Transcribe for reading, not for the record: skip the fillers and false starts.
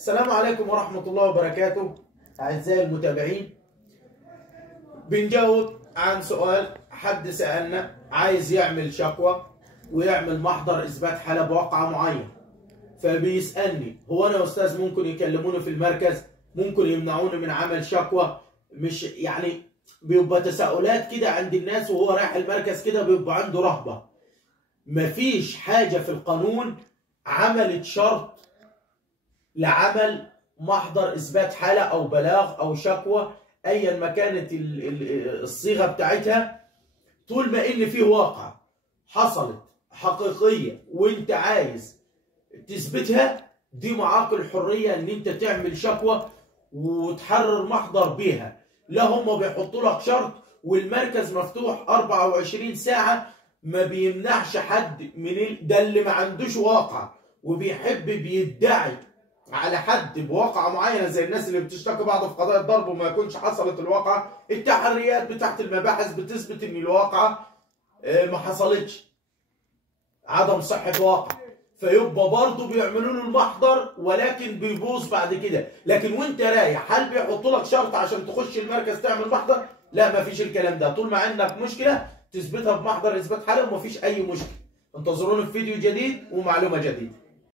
السلام عليكم ورحمة الله وبركاته. أعزائي المتابعين، بنجاوب عن سؤال حد سألنا عايز يعمل شكوى ويعمل محضر إثبات حالة بواقعة معين، فبيسألني هو أنا يا أستاذ ممكن يكلموني في المركز؟ ممكن يمنعوني من عمل شكوى؟ مش يعني بيبقى تساؤلات كده عند الناس، وهو رايح المركز كده بيبقى عنده رهبة. مفيش حاجة في القانون عملت شرط لعمل محضر إثبات حالة أو بلاغ أو شكوى أيا ما كانت الصيغة بتاعتها، طول ما إن فيه واقع حصلت حقيقية وإنت عايز تثبتها، دي معاك الحرية إن أنت تعمل شكوى وتحرر محضر بيها. لا هم بيحطوا لك شرط، والمركز مفتوح 24 ساعة، ما بيمنعش حد من ده اللي ما عندوش واقع وبيحب بيدعي على حد بواقعة معينة، زي الناس اللي بتشتكي بعض في قضايا الضرب وما يكونش حصلت الواقعة. التحريات بتاعت المباحث بتثبت ان الواقعة ما حصلتش، عدم صحة واقع، فيبقى برضه بيعملوا له المحضر ولكن بيبوظ بعد كده. لكن وانت رايح، هل بيحطوا لك شرط عشان تخش المركز تعمل محضر؟ لا، ما فيش الكلام ده. طول ما عندك مشكلة تثبتها بمحضر اثبات حالة وما فيش اي مشكلة. انتظرونا في فيديو جديد ومعلومة جديدة.